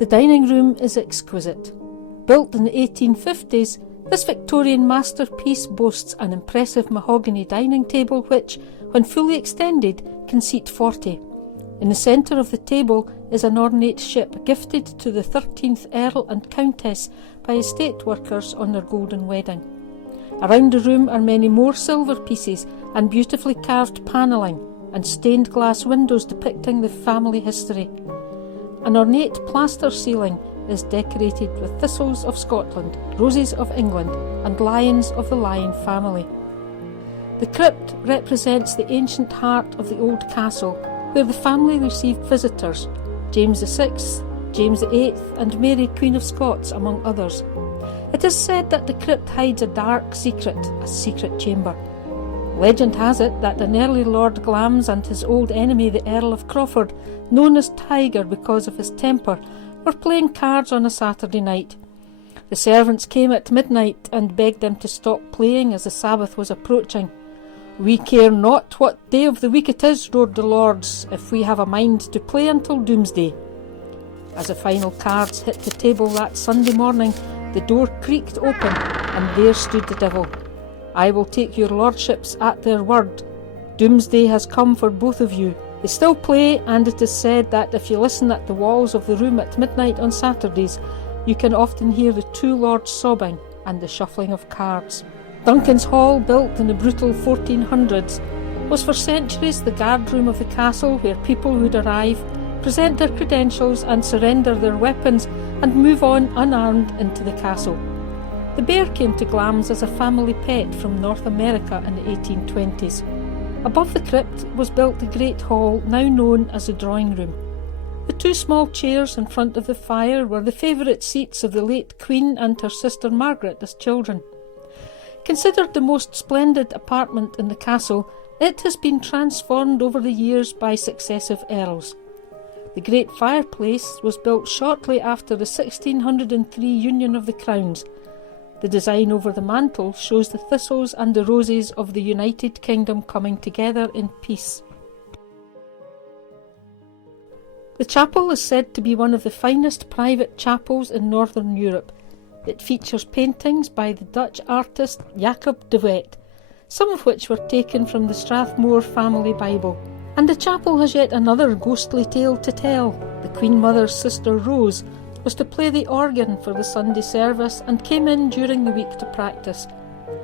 The dining room is exquisite. Built in the 1850s, this Victorian masterpiece boasts an impressive mahogany dining table which, when fully extended, can seat 40. In the centre of the table is an ornate ship gifted to the 13th Earl and Countess by estate workers on their golden wedding. Around the room are many more silver pieces and beautifully carved panelling and stained glass windows depicting the family history. An ornate plaster ceiling is decorated with thistles of Scotland, roses of England, and lions of the lion family. The crypt represents the ancient heart of the old castle, where the family received visitors, James VI, James VIII, and Mary, Queen of Scots, among others. It is said that the crypt hides a dark secret, a secret chamber. Legend has it that an early Lord Glamis and his old enemy, the Earl of Crawford, known as Tiger because of his temper, were playing cards on a Saturday night. The servants came at midnight and begged them to stop playing as the Sabbath was approaching. "We care not what day of the week it is," roared the lords, "if we have a mind to play until doomsday." As the final cards hit the table that Sunday morning, the door creaked open, and there stood the devil. "I will take your lordships at their word. Doomsday has come for both of you." They still play, and it is said that if you listen at the walls of the room at midnight on Saturdays, you can often hear the two lords sobbing and the shuffling of cards. Duncan's Hall, built in the brutal 1400s, was for centuries the guardroom of the castle, where people would arrive, present their credentials and surrender their weapons and move on unarmed into the castle. The bear came to Glamis as a family pet from North America in the 1820s. Above the crypt was built the great hall, now known as the drawing room. The two small chairs in front of the fire were the favourite seats of the late Queen and her sister Margaret as children. Considered the most splendid apartment in the castle, it has been transformed over the years by successive earls. The great fireplace was built shortly after the 1603 Union of the Crowns. The design over the mantel shows the thistles and the roses of the United Kingdom coming together in peace. The chapel is said to be one of the finest private chapels in Northern Europe. It features paintings by the Dutch artist Jacob de Wet, some of which were taken from the Strathmore family Bible. And the chapel has yet another ghostly tale to tell. The Queen Mother's sister Rose was to play the organ for the Sunday service and came in during the week to practice.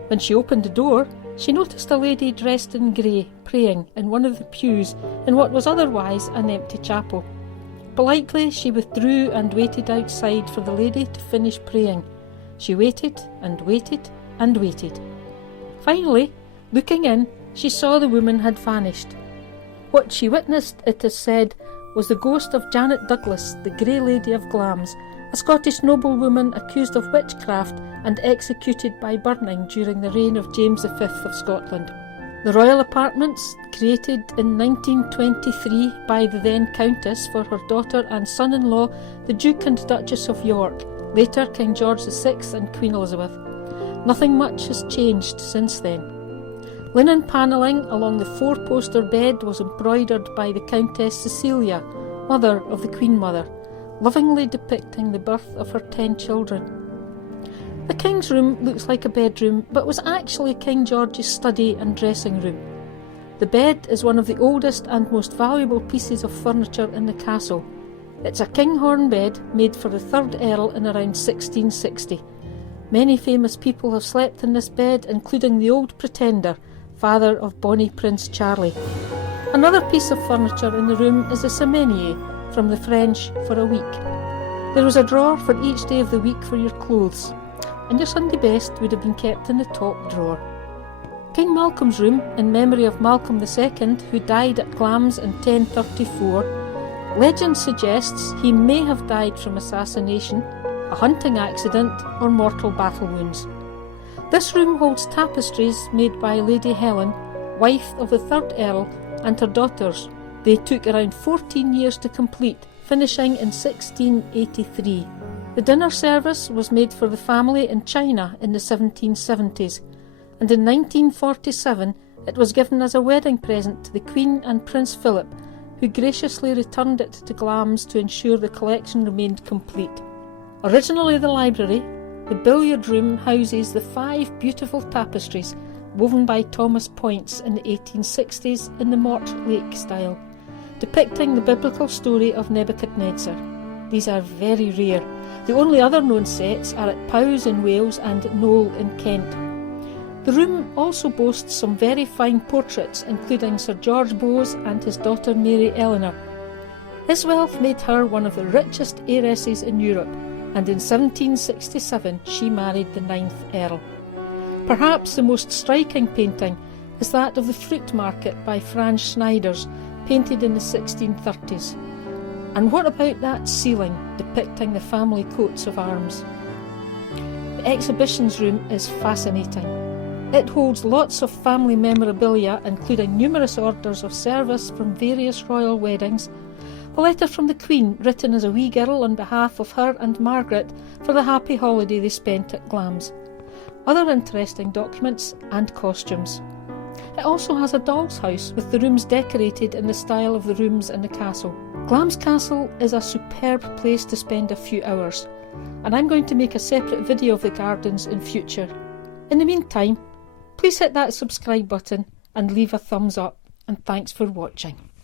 When she opened the door, she noticed a lady dressed in grey praying in one of the pews in what was otherwise an empty chapel. Politely she withdrew and waited outside for the lady to finish praying. She waited and waited and waited. Finally, looking in, she saw the woman had vanished. What she witnessed, it is said, was the ghost of Janet Douglas, the Grey Lady of Glamis, a Scottish noblewoman accused of witchcraft and executed by burning during the reign of James V of Scotland. The royal apartments, created in 1923 by the then Countess for her daughter and son-in-law, the Duke and Duchess of York, later King George VI and Queen Elizabeth. Nothing much has changed since then. Linen panelling along the four-poster bed was embroidered by the Countess Cecilia, mother of the Queen Mother, lovingly depicting the birth of her 10 children. The King's room looks like a bedroom, but was actually King George's study and dressing room. The bed is one of the oldest and most valuable pieces of furniture in the castle. It's a kinghorn bed made for the 3rd Earl in around 1660. Many famous people have slept in this bed, including the Old Pretender, father of Bonnie Prince Charlie. Another piece of furniture in the room is a semenier, from the French for a week. There was a drawer for each day of the week for your clothes, and your Sunday best would have been kept in the top drawer. King Malcolm's room, in memory of Malcolm II, who died at Glamis in 1034, legend suggests he may have died from assassination, a hunting accident, or mortal battle wounds. This room holds tapestries made by Lady Helen, wife of the 3rd Earl, and her daughters. They took around 14 years to complete, finishing in 1683. The dinner service was made for the family in China in the 1770s, and in 1947 it was given as a wedding present to the Queen and Prince Philip, who graciously returned it to Glamis to ensure the collection remained complete. Originally the library, the billiard room houses the 5 beautiful tapestries woven by Thomas Poyntz in the 1860s in the Mortlake style, depicting the biblical story of Nebuchadnezzar. These are very rare. The only other known sets are at Powys in Wales and Knowle in Kent. The room also boasts some very fine portraits, including Sir George Bowes and his daughter Mary Eleanor. His wealth made her one of the richest heiresses in Europe, and in 1767 she married the 9th Earl. Perhaps the most striking painting is that of the Fruit Market by Franz Schneiders, painted in the 1630s. And what about that ceiling depicting the family coats of arms? The exhibitions room is fascinating. It holds lots of family memorabilia, including numerous orders of service from various royal weddings, a letter from the Queen written as a wee girl on behalf of her and Margaret for the happy holiday they spent at Glamis, other interesting documents and costumes. It also has a doll's house with the rooms decorated in the style of the rooms in the castle. Glamis Castle is a superb place to spend a few hours, and I'm going to make a separate video of the gardens in future. In the meantime, please hit that subscribe button and leave a thumbs up, and thanks for watching.